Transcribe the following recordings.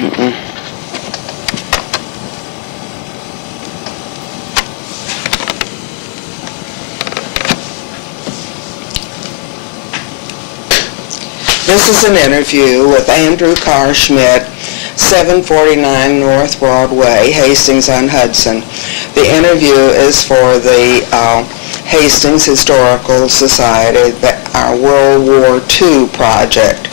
This is an interview with Andrew Karschmidt, 749 North Broadway, Hastings-on-Hudson. The interview is for the Hastings Historical Society, our World War II project.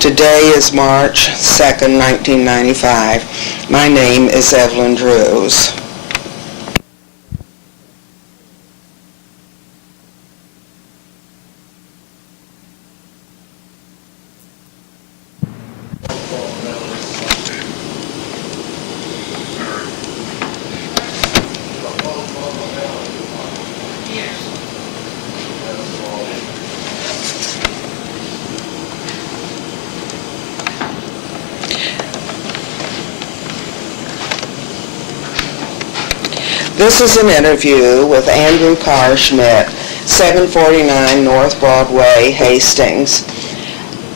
Today is March 2nd, 1995. My name is Evelyn Drewes. This is an interview with Andrew Karschmidt, 749 North Broadway, Hastings.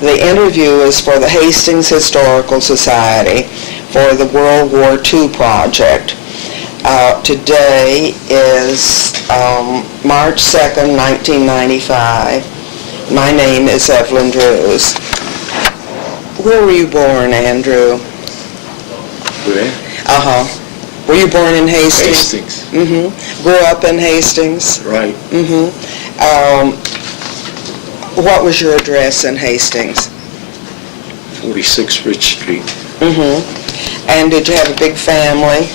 The interview is for the Hastings Historical Society for the World War II project. Today is March 2nd, 1995. My name is Evelyn Drewes. Where were you born, Andrew? Where? Were you born in Hastings? Hastings. Mm-hmm. Grew up in Hastings? Right. Mm-hmm. What was your address in Hastings? 46 Rich Street. Mm-hmm. And did you have a big family?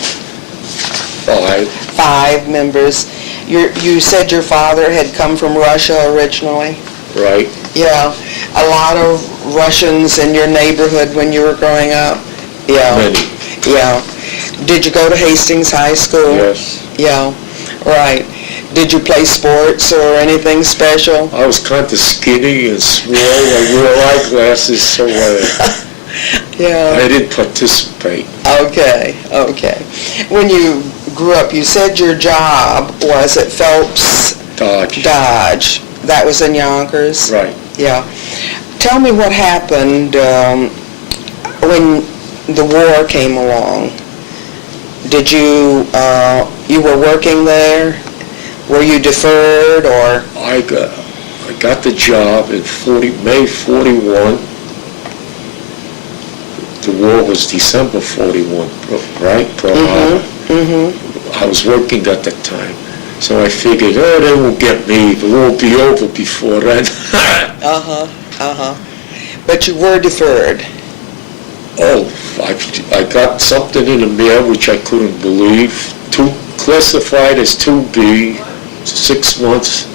5. 5 members. You said your father had come from Russia originally? Right. Yeah. A lot of Russians in your neighborhood when you were growing up? Yeah. Many. Yeah. Did you go to Hastings High School? Yes. Yeah, right. Did you play sports or anything special? I was kind of skinny and small. I wore eyeglasses, so Yeah. I didn't participate. Okay. When you grew up, you said your job was at Phelps Dodge. That was in Yonkers? Right. Yeah. Tell me what happened when the war came along. Did you were working there? Were you deferred or? I got the job in May 41. The war was December 41, right? Pearl Harbor. Mm-hmm. I was working at the time. So I figured, they won't get me. The war will be over before then. But you were deferred. Oh, I got something in the mail which I couldn't believe. Classified as 2B, 6 months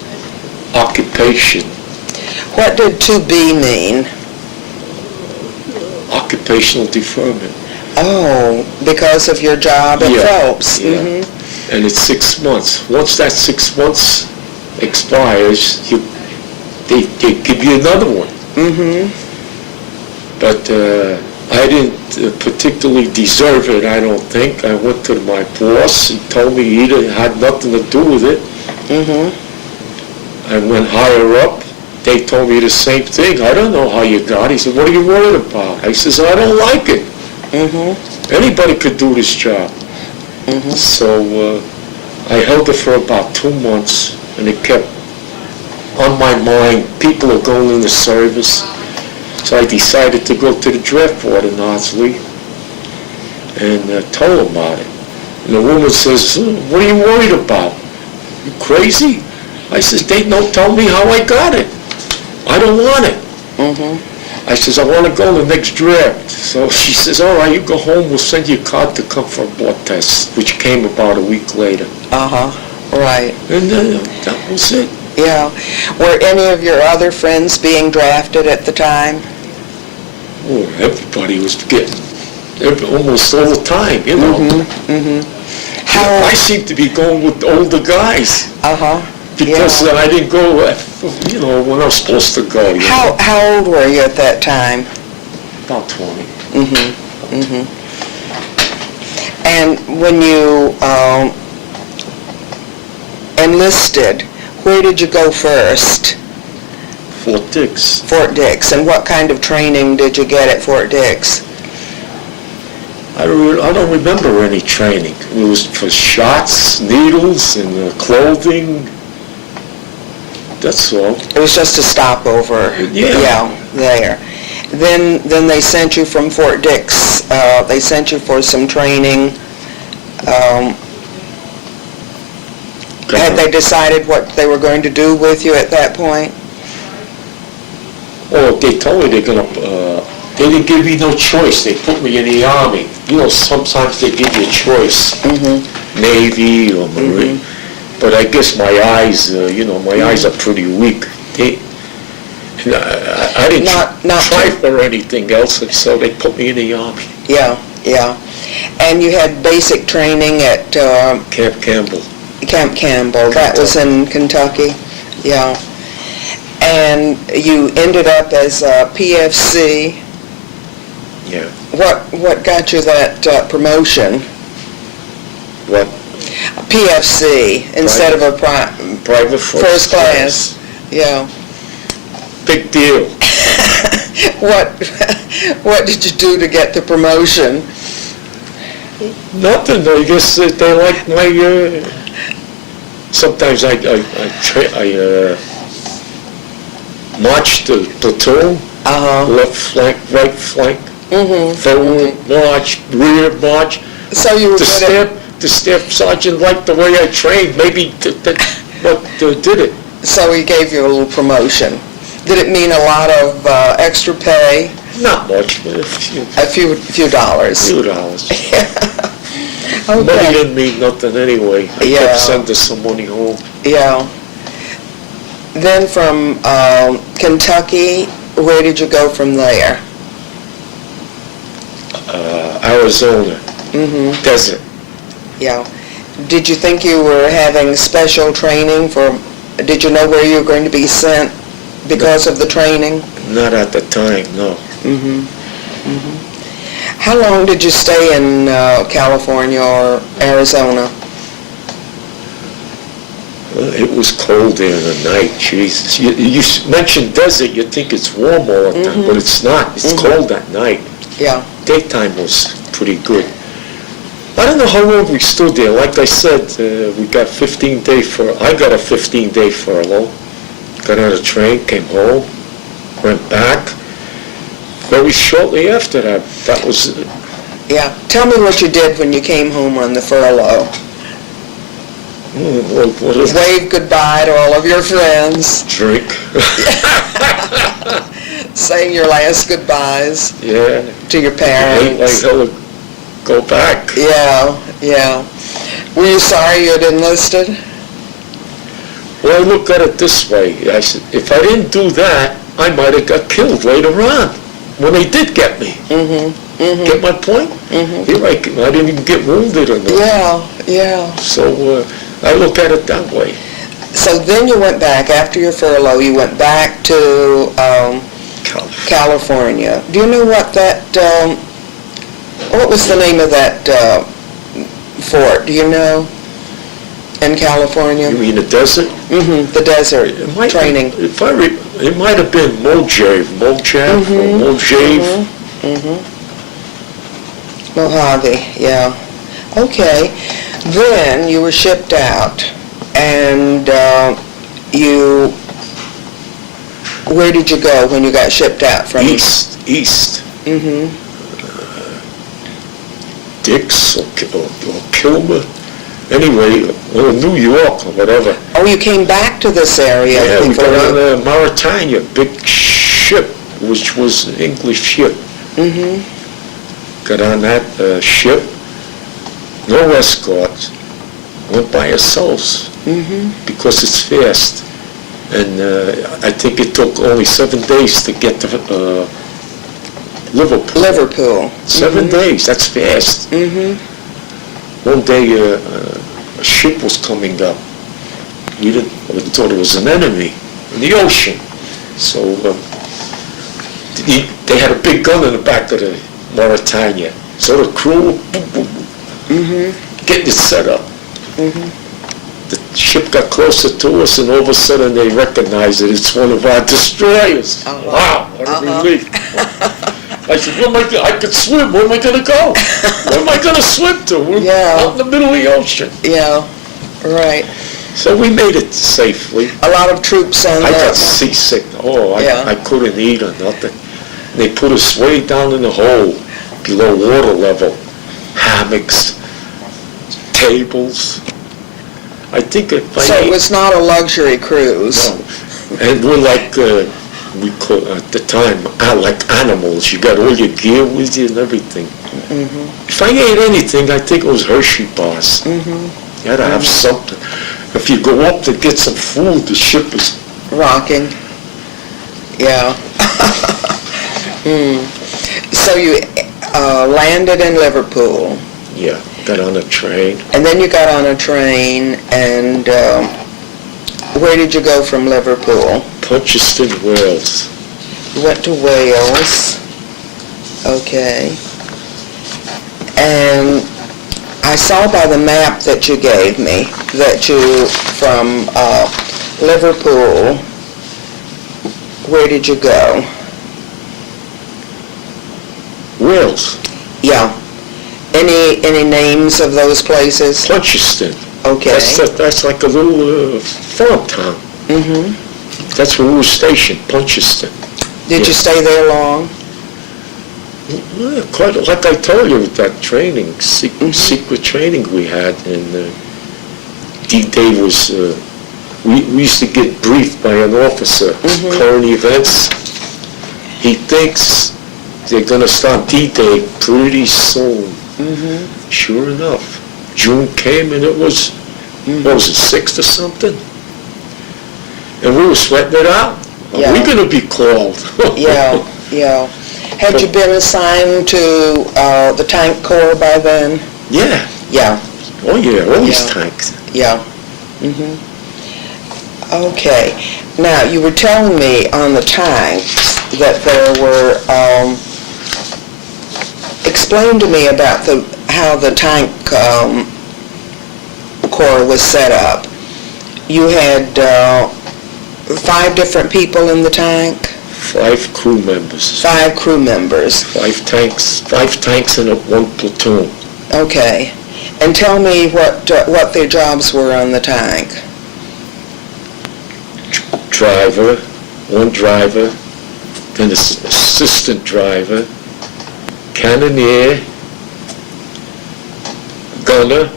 occupation. What did 2B mean? Occupational deferment. Oh, because of your job at Phelps. Yeah. Mm-hmm. And it's 6 months. Once that 6 months expires, they give you another one. Mm-hmm. But I didn't particularly deserve it, I don't think. I went to my boss. He told me he had nothing to do with it. Mm-hmm. I went higher up. They told me the same thing. I don't know how you got it. He said, what are you worried about? I says, I don't like it. Mm-hmm. Anybody could do this job. Mm-hmm. So I held it for about 2 months, and it kept on my mind. People are going into service. So I decided to go to the draft board in Ardsley and told them about it. And the woman says, what are you worried about? You crazy? I says, they don't tell me how I got it. I don't want it. Mm-hmm. I says, I want to go to the next draft. So she says, all right, you go home, we'll send you a card to come for a blood test, which came about a week later. Right. And that was it. Yeah. Were any of your other friends being drafted at the time? Oh, everybody was getting, almost all the time, you know. Mm-hmm. Mm-hmm. I seem to be going with older guys. Because I didn't go, when I was supposed to go. How old were you at that time? About 20. Mm-hmm. Mm-hmm. And when you enlisted, where did you go first? Fort Dix. Fort Dix. And what kind of training did you get at Fort Dix? I don't remember any training. It was for shots, needles, and clothing. That's all. It was just a stopover. Yeah. There. Then they sent you from Fort Dix. They sent you for some training. Had they decided what they were going to do with you at that point? Well, they told me they didn't give me no choice. They put me in the Army. You know, sometimes they give you a choice. Mm-hmm. Navy or Marine. Mm-hmm. But I guess my eyes, my eyes are pretty weak. I didn't try for anything else, and so they put me in the Army. Yeah. And you had basic training at Camp Campbell. Camp Campbell. That was in Kentucky. Yeah. And you ended up as a PFC. Yeah. What got you that promotion? What? PFC instead of a private first class. Yeah. Big deal. What did you do to get the promotion? Nothing. I guess they like my. Sometimes I march the platoon. Left flank, right flank. Forward march, rear march. So you were the staff sergeant liked the way I trained. Maybe what did it. So he gave you a little promotion. Did it mean a lot of extra pay? Not much, but a few dollars. Few dollars. Okay. Money didn't mean nothing anyway. I kept sending some money home. Yeah. Then from Kentucky, where did you go from there? Arizona. Desert. Yeah. Did you think you were having special training did you know where you were going to be sent because of the training? Not at the time, no. How long did you stay in California or Arizona? It was cold there in the night, Jesus. You mentioned desert, you think it's warm all the time, but it's not. It's cold at night. Yeah. Daytime was pretty good. I don't know how long we stood there. Like I said, we got I got a 15-day furlough. Got on a train, came home, went back. Very shortly after that, that was... Yeah. Tell me what you did when you came home on the furlough. Wave goodbye to all of your friends. Drink. Saying your last goodbyes. Yeah. To your parents. Like hell to go back. Yeah. Were you sorry you had enlisted? Well, I look at it this way. I said, if I didn't do that, I might have got killed later on when they did get me. Get my point? Here I didn't even get wounded or nothing. Yeah. So I look at it that way. So then you went back, after your furlough, you went back to California. Do you know what what was the name of that fort? Do you know? In California? You mean the desert? The desert training. It might have been Mojave or Mojave. Mojave, yeah. Okay. Then you were shipped out, and where did you go when you got shipped out from? East. Dix or Kilmer. Anyway, New York or whatever. Oh, you came back to this area? Yeah, we got on Mauritania, big ship, which was an English ship. Got on that ship, no escorts, went by ourselves because it's fast. And I think it took only 7 days to get to Liverpool. 7 days, that's fast. One day a ship was coming up. We thought it was an enemy in the ocean. So they had a big gun in the back of the Mauritania. So the crew, getting it set up. The ship got closer to us, and all of a sudden they recognized it. It's one of our destroyers. Wow, what a relief. I said, I could swim. Where am I going to go? Where am I going to swim to? We're out in the middle of the ocean. Yeah, right. So we made it safely. A lot of troops on I that got one. seasick. Oh, Yeah. I couldn't eat or nothing. They put us way down in the hole, below water level. Hammocks, tables. I think if I So ate... it was not a luxury cruise. No. And we're like, we call, at the time, like animals. You got all your gear with you and everything. Mm-hmm. If I ate anything, I think it was Hershey bars. Mm-hmm. You had to have something. If you go up to get some food, the ship is... Rocking. Yeah. So you landed in Liverpool. Yeah, got on a train. And then you got on a train, and where did you go from Liverpool? Puncheston, Wales. You went to Wales. Okay. And I saw by the map that you gave me that you, from Liverpool, where did you go? Wales. Yeah. Any names of those places? Puncheston. Okay. That's like a little farm town. Mm-hmm. That's where we were stationed, Puncheston. Did you Yeah. stay there long? Yeah, quite like I told you with that training, secret training we had, and D-Day was, we used to get briefed by an officer, current events. He thinks they're going to start D-Day pretty soon. Mm-hmm. Sure enough, June came and it was, what was it, 6th or something? And we were sweating it out. Yeah. Are we going to be called? Yeah, yeah. Had you been assigned to the tank corps by then? Yeah. Yeah, Oh yeah, always Yeah. tanks. yeah. Mm-hmm. Okay. Now, you were telling me on the tanks that there were, explain to me about how the tank corps was set up. You had 5 different people in the tank? 5 crew members. 5 crew members. 5 tanks in one platoon. Okay. And tell me what their jobs were on the tank. Driver, one driver, then assistant driver, cannoneer, gunner,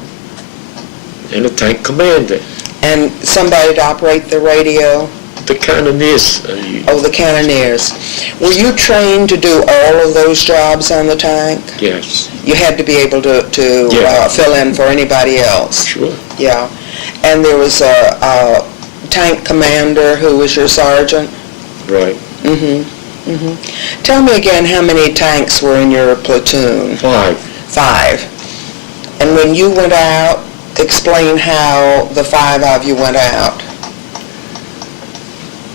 and a tank commander. And somebody to operate the radio? The cannoneers. Oh, the cannoneers. Were you trained to do all of those jobs on the tank? Yes, You had to be able to Yeah. fill in for anybody else? sure. Yeah. And there was a tank commander who was your sergeant? Right. Mm-hmm. Mm-hmm. Tell me again how many tanks were in your platoon? 5. 5. And when you went out, explain how the 5 of you went out.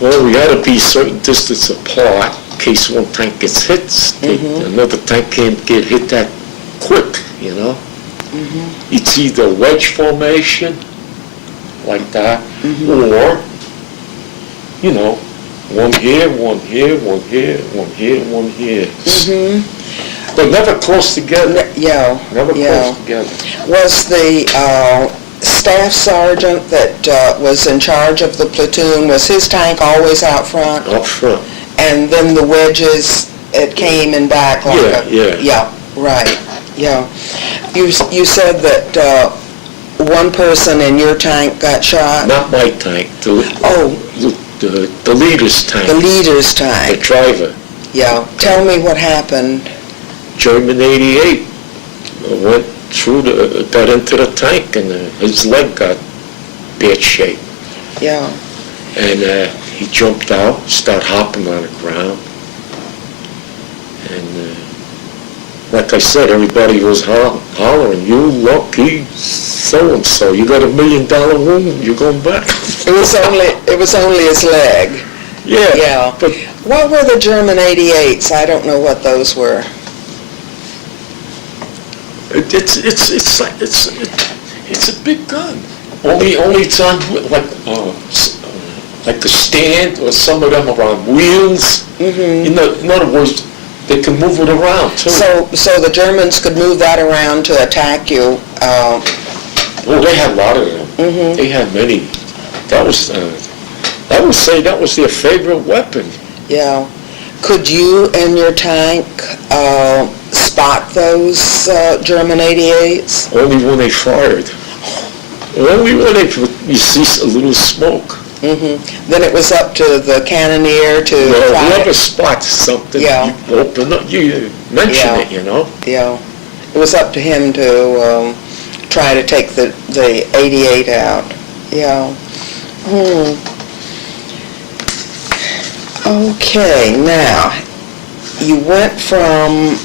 Well, we had to be a certain distance apart in case one tank gets hit. Another tank can't get hit that quick, you know. Mm-hmm. It's either wedge formation, like that, or, you know, one here, one here, one here, one here, one here. Mm-hmm. But never close together. Yeah. Never Yeah. close together. Was the staff sergeant that was in charge of the platoon, was his tank always out front? Up front. And then the wedges, it came in back like Yeah. Yeah, right, yeah. You said that one person in your tank got shot? Not my tank, the leader's tank. The leader's The tank, driver. yeah. Tell me what happened. German 88 went through got into the tank, and his leg got bad shape. Yeah, And he jumped out, started hopping on the ground. And like I said, everybody was hollering, "You lucky so-and-so, you got $1 million wound, you're going back." it was only his leg. Yeah. Yeah. But What were the German 88s? I don't know what those were. it's a big gun. Only it's on like a stand, or some of them are on wheels. Mm-hmm. In other words, They can move it around, too. So the Germans could move that around to attack you. Oh, they had a lot of them. They had many. That was, I would say that was their favorite weapon. Yeah. Could you and your tank spot those German 88s? Only when they fired. Only when you see a little smoke. Then it was up to the cannoneer to Well, try whoever it. spots something, Yeah. you open up, you mention Yeah. it, you know? Yeah. It was up to him to try to take the 88 out. Yeah. Okay, now, you went from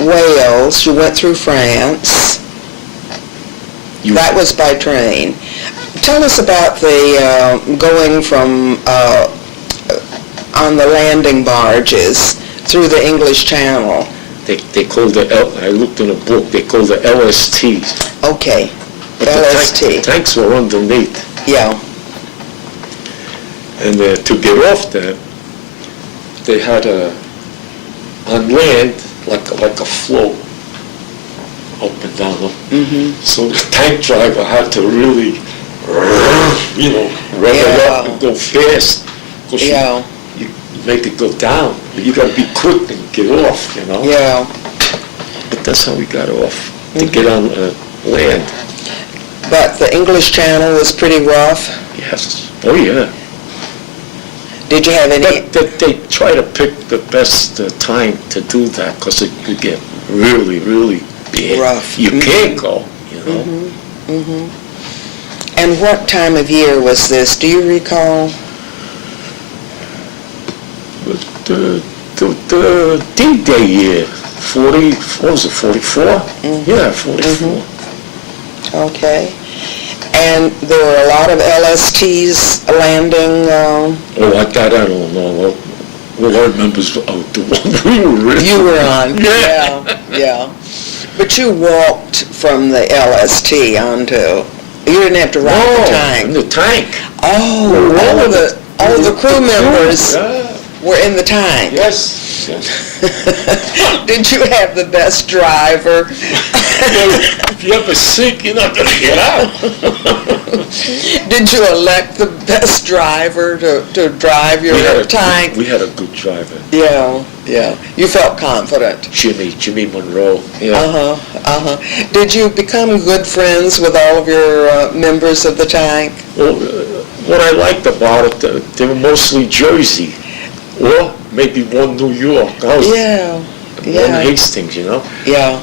Wales, you went through France. That was by train. Tell us about the going from on the landing barges through the English Channel. They called I looked in a book, they called the LSTs. Okay, But LST. the tanks were underneath. Yeah. And to get off there, they had on land, like a float, up and down. So the tank driver had to really, rev it up and go fast. 'Cause Yeah. you make it go down. You got to be quick and get off, Yeah. But that's how we got off, to get on land. But the English Channel was pretty rough. Yes. Oh, yeah. Did you have any? But they try to pick the best time to do that, because it could get really, really bad. Rough. You can't go, And what time of year was this? Do you recall? But the D-Day year, 44? Yeah, 44. Okay. And there were a lot of LSTs landing. Oh, that I don't know. Well, I remember the one we were in. You were on. Yeah. Yeah. But you walked from the LST onto. You didn't have to ride the tank. in the tank. Oh, all of the crew members were in the tank. Yes. Did you have the best driver? If you ever sink, you're not going to get out. Did you elect the best driver to drive your tank? We had a good driver. Yeah. You felt confident. Jimmy Monroe. Yeah. Did you become good friends with all of your members of the tank? Well, what I liked about it, they were mostly Jersey, or maybe one New York. One Hastings, Yeah.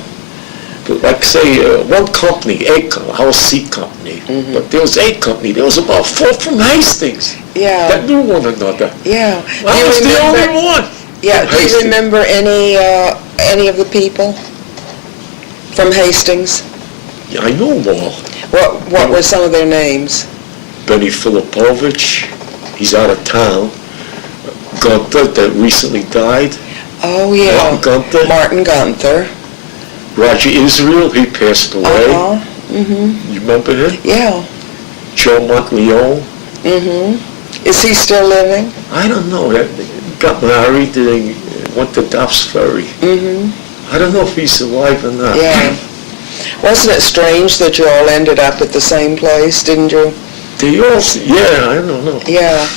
But like say, one company, I was C company, but there was A company. There was about 4 from Hastings that knew one another. Yeah. I was the only one. Yeah. Do you remember any of the people from Hastings? Yeah, I know them all. What were some of their names? Benny Filipovich, he's out of town. Gunther, that recently died. Oh, yeah. Martin Gunther. Roger Israel, he passed away. You remember him? Yeah. Joe Montleone. Is he still living? I don't know. He got married, and went to Dobbs Ferry. I don't know if he's alive or not. Yeah. Wasn't it strange that you all ended up at the same place, didn't you? I don't know. Yeah.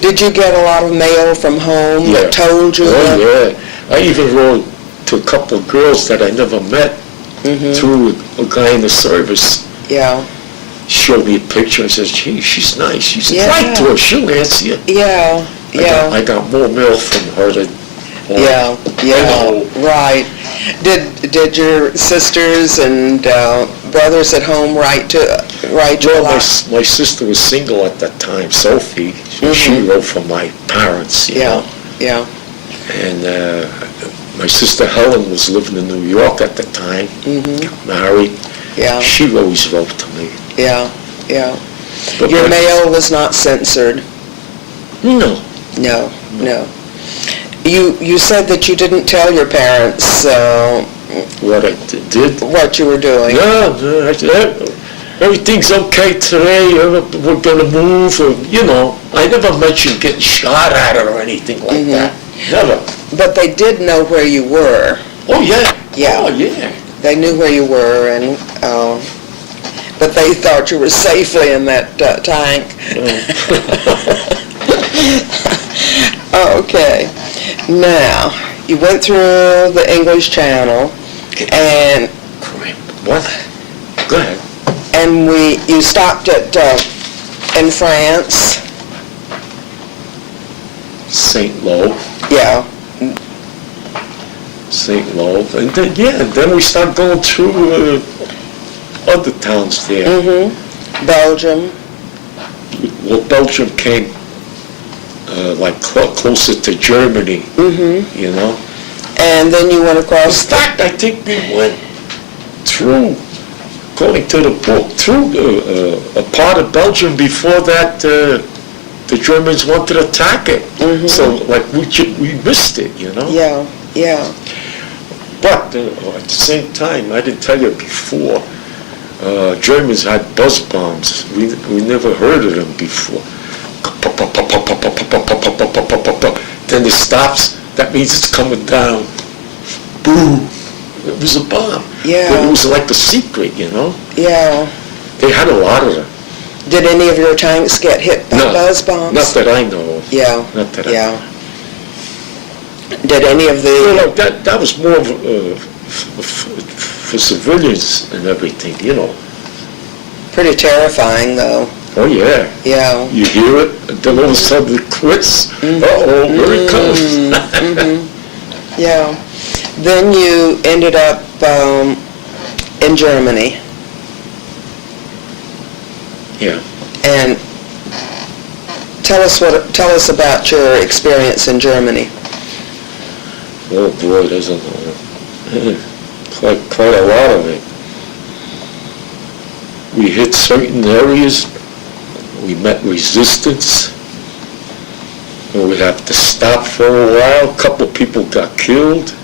Did you get a lot of mail from home that told you? Yeah. I even wrote to a couple of girls that I never met through a guy in the service. Yeah. Showed me a picture and says, gee, she's nice. She's write to her, she'll answer you. Yeah. I got more mail from her than Right. Did your sisters and brothers at home write you a lot? My sister was single at that time, Sophie. She wrote for my parents, you know. Yeah. And my sister Helen was living in New York at the time, married. Yeah. She always wrote to me. Yeah. But Your mail was not censored? No. You said that you didn't tell your parents What I did? what you were doing. No, everything's okay today, we're gonna move, or, you know. I never mentioned getting shot at or anything like that. Never. But they did know where you were. Oh, yeah. Yeah. Oh, yeah. They knew where you were, and but they thought you were safely in that tank. Okay. Now, you went through the English Channel, and What? Go ahead. and you stopped at in France. St. Lo. Yeah. St. Lo. And then we started going through other towns there. Belgium. Well, Belgium came closer to Germany, you know. And then you went In across. fact, I think we went through, according to the book, through a part of Belgium before that the Germans wanted to attack it. So, like, we missed it, you know. Yeah. Yeah. But at the same time, I didn't tell you before, Germans had buzz bombs. We never heard of them before. Then it stops. That means it's coming down. Boom! It was a bomb. Yeah. But it was like a secret, you know. Yeah. They had a lot of them. Did any of your tanks get hit by buzz bombs? Not that I know of. Yeah. Not that Yeah. Did any of the... Well, that was more of, for civilians and everything, you know. Pretty terrifying, though. Oh, yeah. Yeah. You hear it, and then all of a sudden it quits. Uh-oh, here it comes. Yeah. Then you ended up in Germany. Yeah. And tell us about your experience in Germany. Oh, boy, there's quite a lot of it. We hit certain areas. We met resistance. And we have to stop for a while. A couple of people got killed.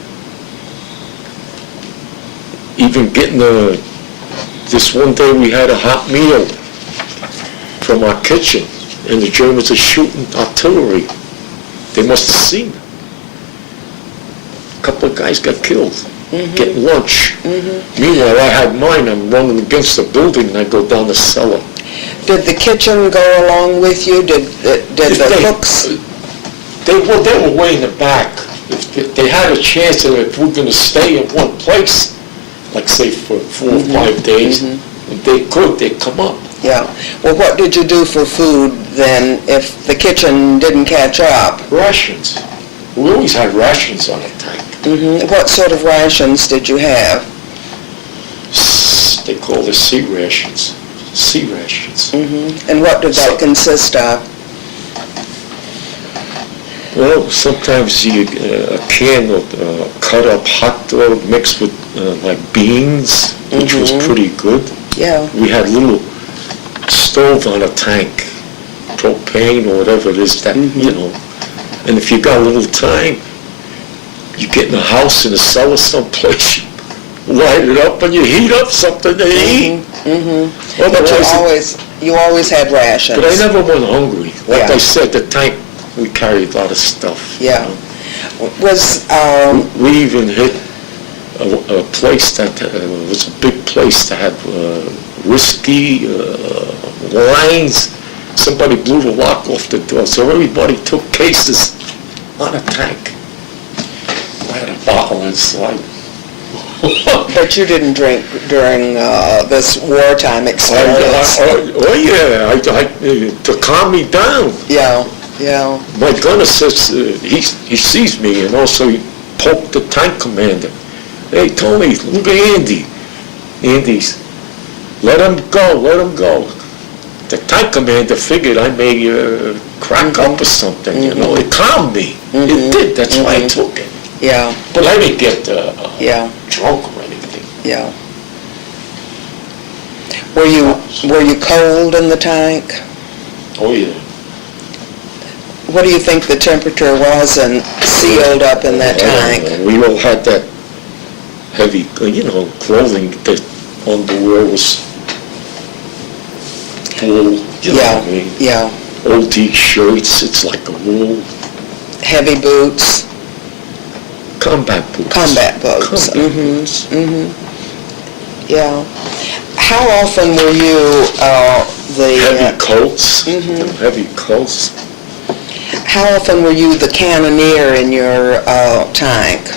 Even getting this one day we had a hot meal from our kitchen, and the Germans are shooting artillery. They must have seen it. A couple of guys got killed getting lunch. Meanwhile, I had mine. I'm running against the building, and I go down the cellar. Did the kitchen go along with you? Did the cooks? They were way in the back. If they had a chance that if we're going to stay in one place, like say for 4 or 5 days, if they could, they'd come up. Yeah. Well, what did you do for food then if the kitchen didn't catch up? Rations. We always had rations on the tank. What sort of rations did you have? They call the sea rations. Sea rations. And what did that consist of? Well, sometimes a can of cut up hot dog mixed with like beans, which was pretty good. Yeah. We had little stove on a tank, propane or whatever it is that, you know. And if you got a little time, you get in a house in a cellar someplace, light it up and you heat up something to eat. But you always had rations. But I never went hungry. Like Yeah. I said, the tank, we carried a lot of stuff. Yeah. You know. Was We even hit a place that was a big place that had whiskey, wines. Somebody blew the lock off the door, so everybody took cases on a tank. I had a bottle inside. but you didn't drink during this wartime experience? Oh yeah, to calm me down. Yeah. Yeah. My gunner says, he sees me, and also he poked the tank commander. Hey, Tony, look at Andy. Andy's, let him go. The tank commander figured I may crack up or something, you know. It calmed me. It did, that's why I took it. Yeah. But I didn't get drunk or anything. Yeah. Were you cold in the tank? Oh yeah. What do you think the temperature was and sealed up in that tank? We all had that heavy, clothing. The underwear was wool, you know what I mean? Yeah. Old T-shirts, it's like a wool. Heavy boots. Combat boots. Combat boots. Combat boots. Yeah. How often were you Heavy coats. Heavy coats. How often were you the cannoneer in your tank?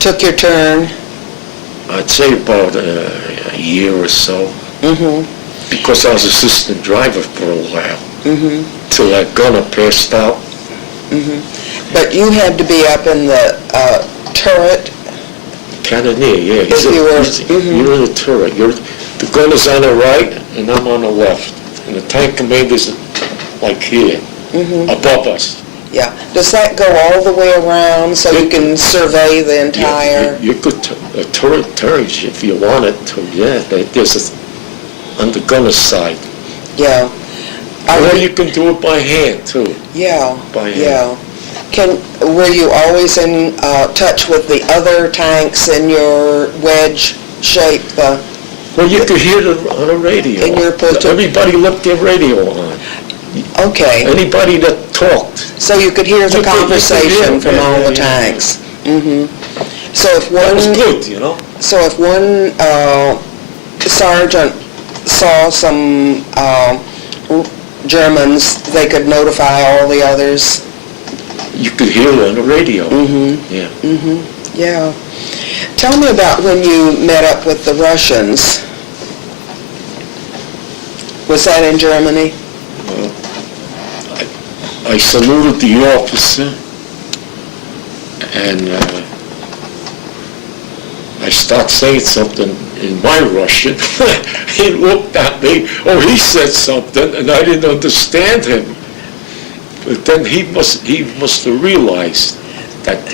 Took your turn? I'd say about a year or so. Because I was assistant driver for a while. Till that gunner passed out. But you had to be up in the turret? Cannoneer, yeah. You're in the turret. The gunner's on the right, and I'm on the left. And the tank commander's like here, above us. Yeah. Does that go all the way around so you can survey the entire? You could turret turns if you wanted to, yeah. There's on the gunner's side. Yeah. Or you can do it by hand, too. Yeah. By hand. Yeah. Were you always in touch with the other tanks in your wedge shape? Well, you could hear it on the radio. In your platoon? Everybody left their radio on. Okay. Anybody that talked. So you could hear the conversation from all the tanks. So if one. That was good, you know. So if one sergeant saw some Germans, they could notify all the others. You could hear it on the radio. Yeah. Yeah. Tell me about when you met up with the Russians. Was that in Germany? Well, I saluted the officer, and I started saying something in my Russian. He looked at me, he said something, and I didn't understand him. But then he must have realized that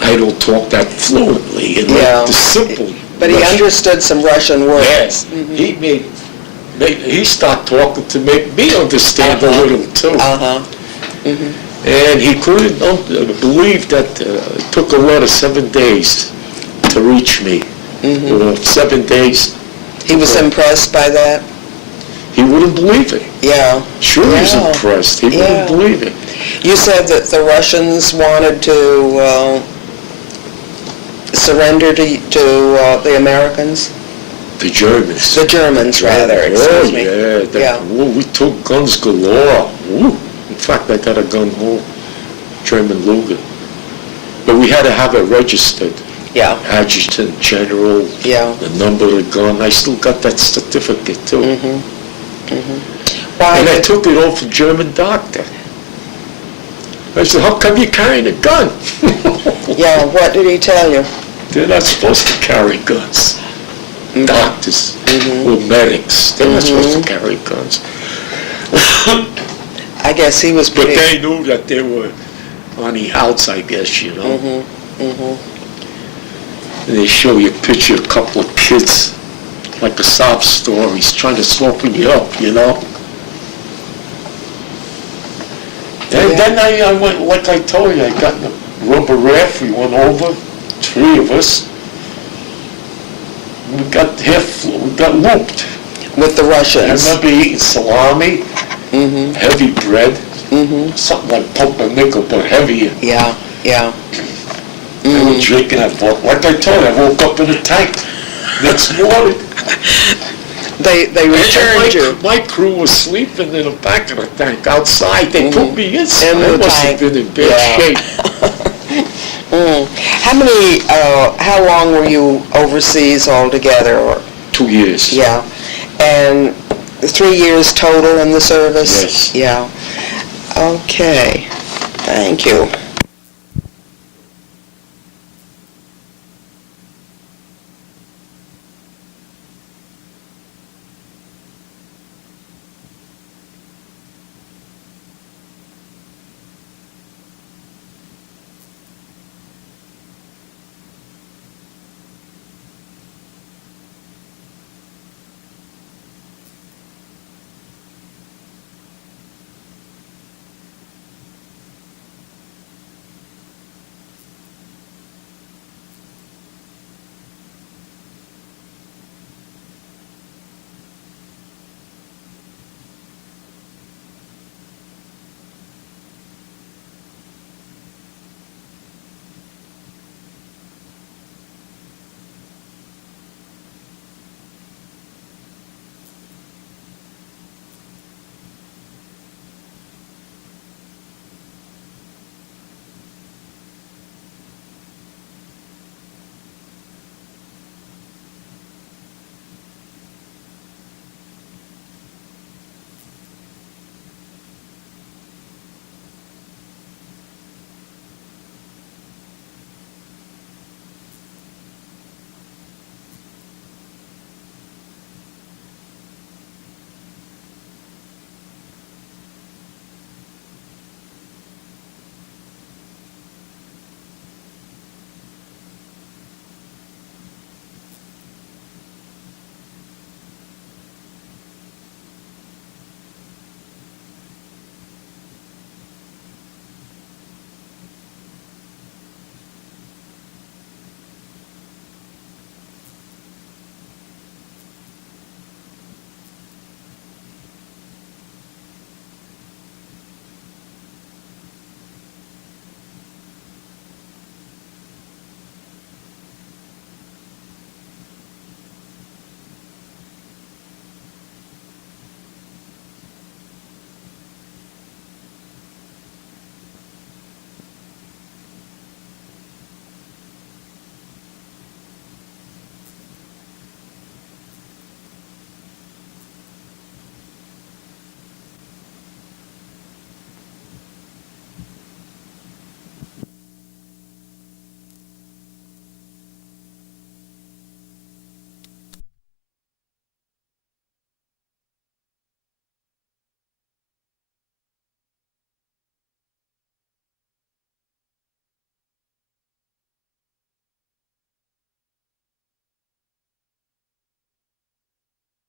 I don't talk that fluently and like the simple. But he understood some Russian words. Yes, he started talking to make me understand a little too. And he couldn't believe that it took a lot of 7 days to reach me. 7 days. He was impressed by that? He wouldn't believe it. Yeah. Sure, he was impressed. He wouldn't believe it. You said that the Russians wanted to surrender to the Americans? The Germans. The Germans, rather. Excuse me. We took guns galore. In fact, I got a gun home, German Luger. But we had to have it registered. Yeah. Adjutant General. Yeah. The number of the gun. I still got that certificate too. And I took it off a German doctor. I said, how come you're carrying a gun? Yeah, what did he tell you? They're not supposed to carry guns. Doctors or medics, they're not supposed to carry guns. I guess he was pretty... But they knew that they were on the outs, I guess, you know. And they show you a picture of a couple of kids, like a sob story. He's trying to soften you up, you know. And then I went, like I told you, I got in the rubber raft. We went over, 3 of us. We got looped. With the Russians? I remember eating salami, heavy bread, something like pumpernickel, but heavier. Yeah. I was drinking that vodka. Like I told you, I woke up in a tank next morning. They returned you. My crew was sleeping in the back of the tank outside. They put me inside. I must have been in bad shape. How long were you overseas altogether? 2 years. Yeah. And 3 years total in the service? Yes. Yeah. Okay. Thank you.